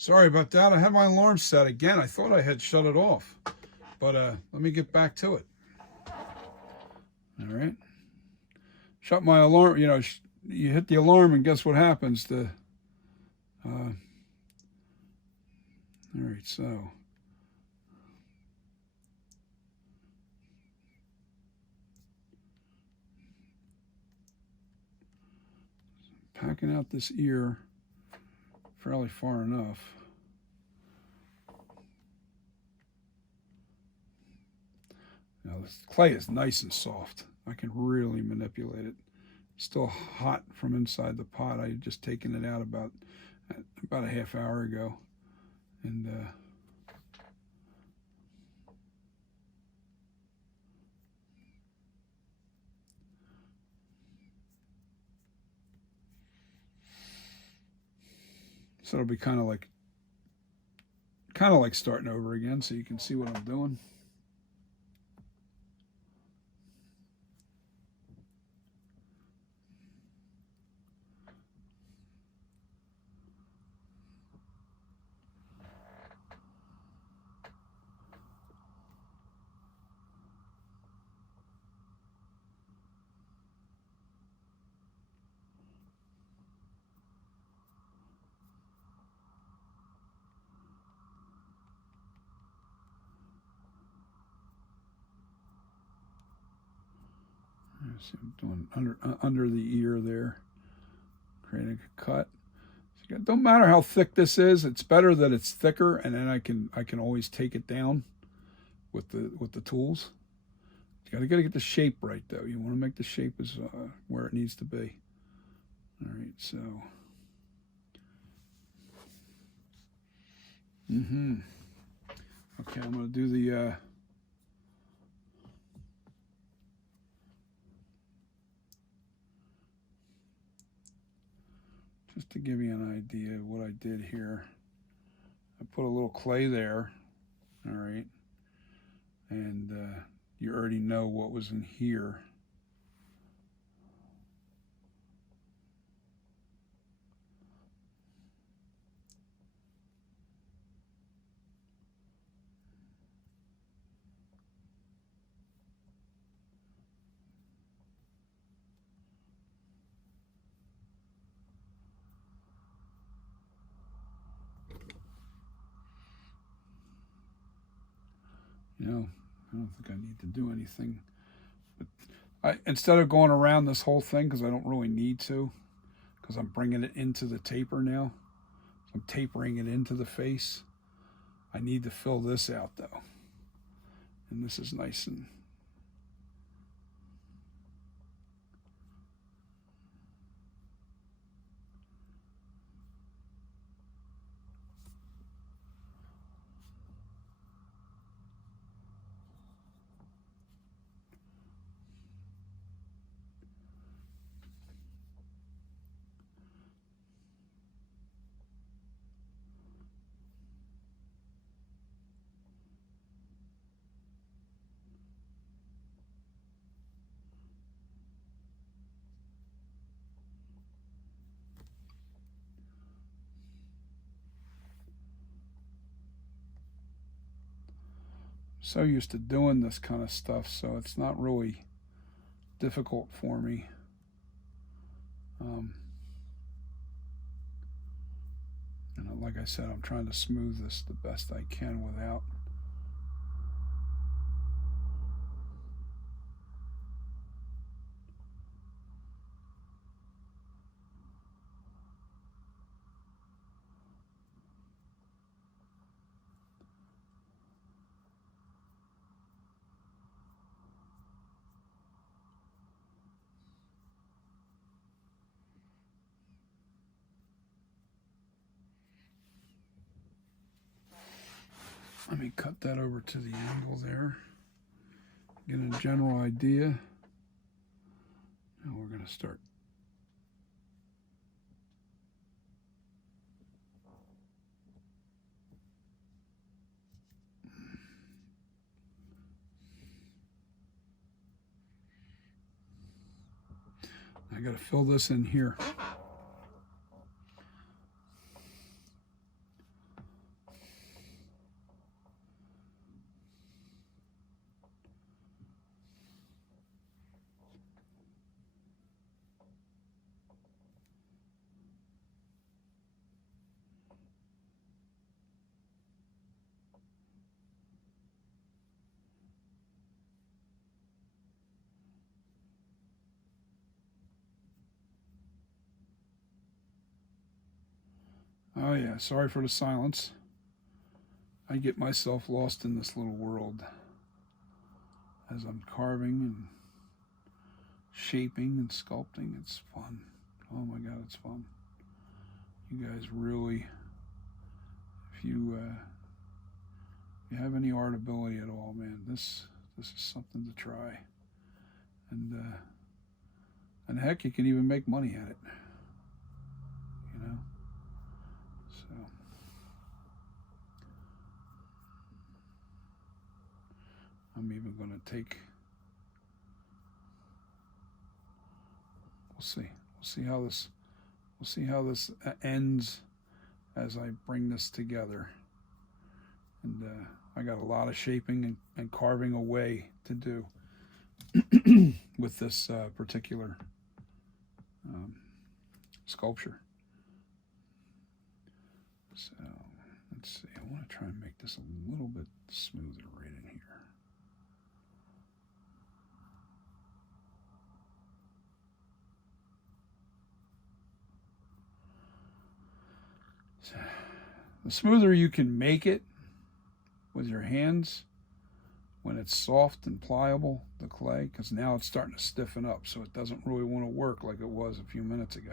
Sorry about that. I had my alarm set again. I thought I had shut it off, but let me get back to it. All right. Shut my alarm. You know, you hit the alarm, and guess what happens? All right. So packing out this ear fairly far enough. Now this clay is nice and soft. I can really manipulate it. It's still hot from inside the pot. I had just taken it out about a half hour ago, and so it'll be kind of like starting over again, so you can see what I'm doing. See, I'm doing under the ear there, creating a cut. So it don't matter how thick this is. It's better that it's thicker, and then I can always take it down with the tools. You gotta get the shape right though. You want to make the shape as where it needs to be. All right, so. Okay, I'm gonna do the. Just to give you an idea of what I did here, I put a little clay there, all right, and you already know what was in here. You know, I don't think I need to do anything. But instead of going around this whole thing, because I don't really need to, because I'm bringing it into the taper now. So I'm tapering it into the face. I need to fill this out though. And this is nice and so used to doing this kind of stuff, so it's not really difficult for me. And like I said, I'm trying to smooth this the best I can without. Let me cut that over to the angle there. Get a general idea. Now we're going to start. I got to fill this in here. Oh yeah, sorry for the silence. I get myself lost in this little world as I'm carving and shaping and sculpting. It's fun. Oh my God, it's fun. You guys really, if you have any art ability at all, man, this is something to try. And heck, you can even make money at it. You know. So I'm even going to take. We'll see. We'll see how this. We'll see how this ends as I bring this together. And I got a lot of shaping and carving away to do with this particular sculpture. So let's see. I want to try and make this a little bit smoother right in here. So, the smoother you can make it with your hands when it's soft and pliable, the clay, because now it's starting to stiffen up, so it doesn't really want to work like it was a few minutes ago.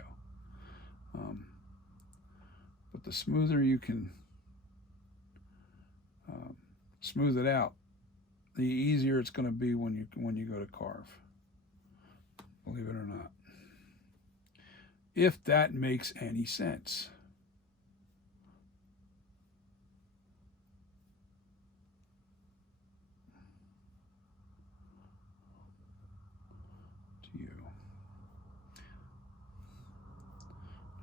But the smoother you can smooth it out, the easier it's going to be when you go to carve. Believe it or not. If that makes any sense.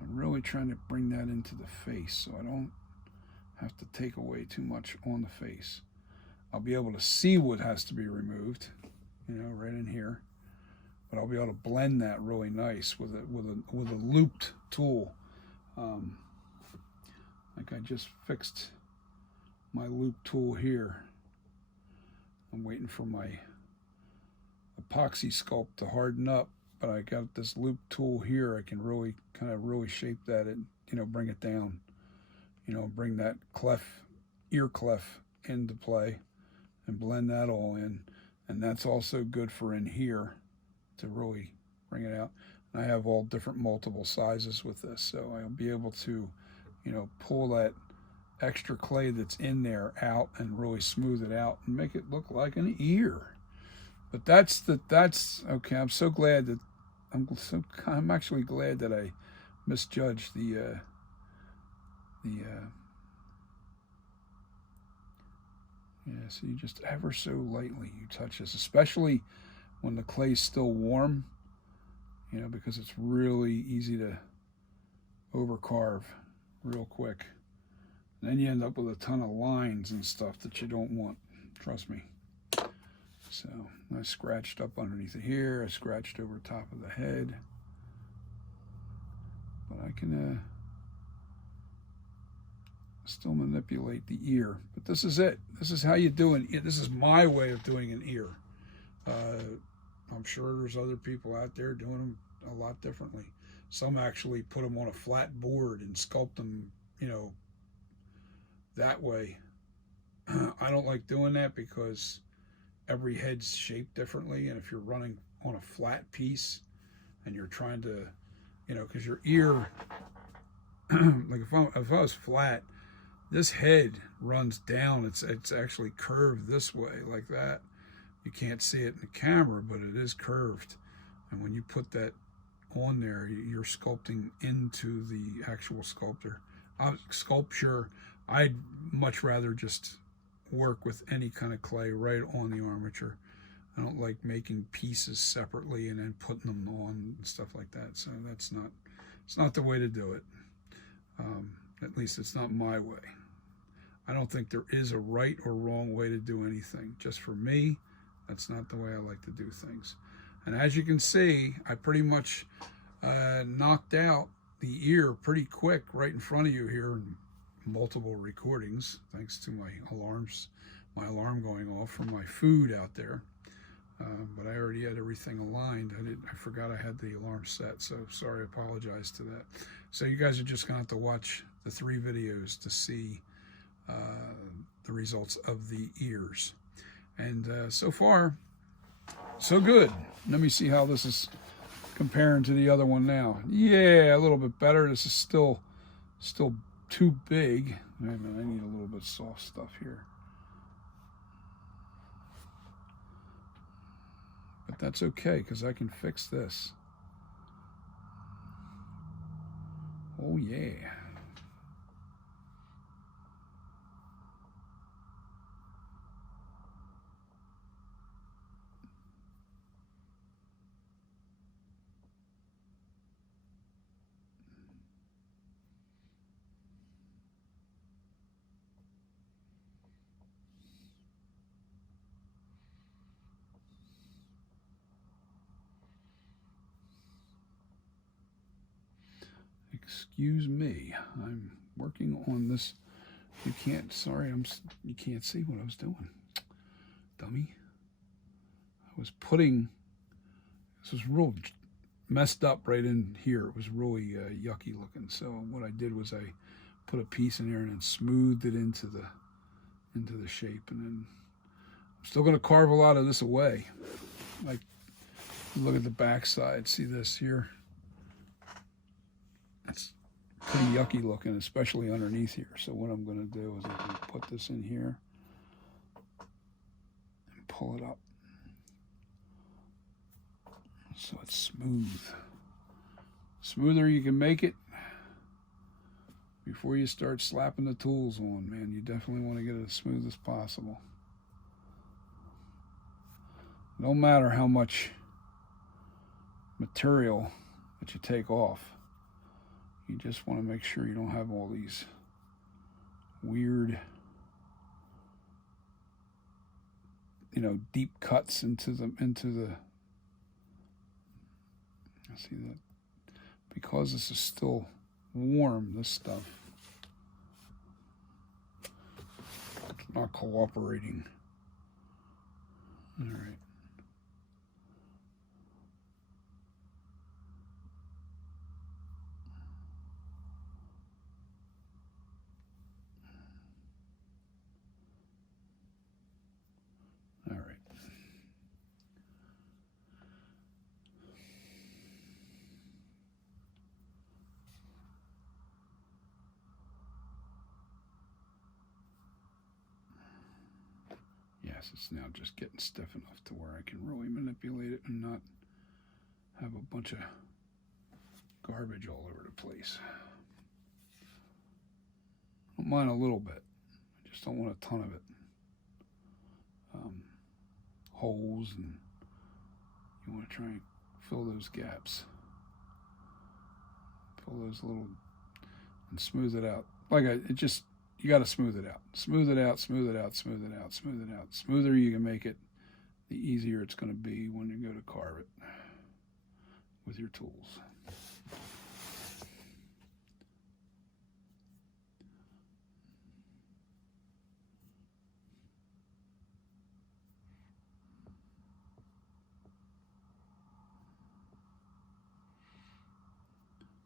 I'm really trying to bring that into the face so I don't have to take away too much on the face. I'll be able to see what has to be removed, you know, right in here. But I'll be able to blend that really nice with a looped tool. Like I just fixed my loop tool here. I'm waiting for my epoxy sculpt to harden up, but I got this loop tool here. I can really kind of really shape that and, you know, bring it down, you know, bring that ear clef into play and blend that all in. And that's also good for in here to really bring it out. And I have all different multiple sizes with this, so I'll be able to, you know, pull that extra clay that's in there out and really smooth it out and make it look like an ear. But that's okay. I'm so glad that I'm actually glad that I misjudged the yeah. So you just ever so lightly you touch this, especially when the clay's still warm, you know, because it's really easy to overcarve real quick. And then you end up with a ton of lines and stuff that you don't want. Trust me. So I scratched up underneath it here. I scratched over top of the head. But I can still manipulate the ear. But this is it. This is how you do an ear. This is my way of doing an ear. I'm sure there's other people out there doing them a lot differently. Some actually put them on a flat board and sculpt them, you know, that way. I don't like doing that because every head's shaped differently, and if you're running on a flat piece and you're trying to, you know, because your ear, like if I was flat, this head runs down. It's actually curved this way like that. You can't see it in the camera, but it is curved. And when you put that on there, you're sculpting into the actual sculpture. I'd much rather just work with any kind of clay right on the armature. I don't like making pieces separately and then putting them on and stuff like that. So it's not the way to do it. At least it's not my way. I don't think there is a right or wrong way to do anything. Just for me, that's not the way I like to do things. And as you can see, I pretty much knocked out the ear pretty quick right in front of you here in multiple recordings, thanks to my alarm going off from my food out there. But I already had everything aligned. I forgot I had the alarm set, so sorry, I apologize to that. So you guys are just gonna have to watch the 3 videos to see the results of the ears. And so far, so good. Let me see how this is comparing to the other one now. Yeah, a little bit better. This is still too big. Wait a minute, I need a little bit of soft stuff here. But that's okay, because I can fix this. Oh yeah. Excuse me, I'm working on this. You can't, sorry, you can't see what I was doing. Dummy. I was putting, this was real messed up right in here. It was really yucky looking. So what I did was I put a piece in there and then smoothed it into the shape. And then I'm still going to carve a lot of this away. Like, look at the back side. See this here? It's pretty yucky looking, especially underneath here. So what I'm going to do is I'm going to put this in here and pull it up so it's smooth. Smoother you can make it before you start slapping the tools on, man. You definitely want to get it as smooth as possible. No matter how much material that you take off, you just want to make sure you don't have all these weird, deep cuts into the. I see that because this is still warm. This stuff, it's not cooperating. All right. Yes, it's now just getting stiff enough to where I can really manipulate it and not have a bunch of garbage all over the place. I don't mind a little bit. I just don't want a ton of it. Holes, and you want to try and fill those gaps. Fill those little, and smooth it out. You got to smooth it out. Smooth it out, smooth it out, smooth it out, smooth it out. Smoother you can make it, the easier it's going to be when you go to carve it with your tools.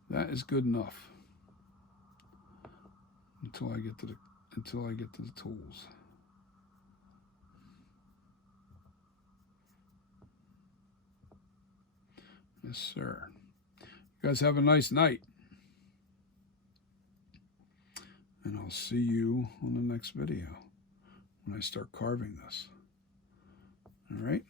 That is good enough until I get to the tools. Yes, sir. You guys have a nice night. And I'll see you on the next video when I start carving this. All right?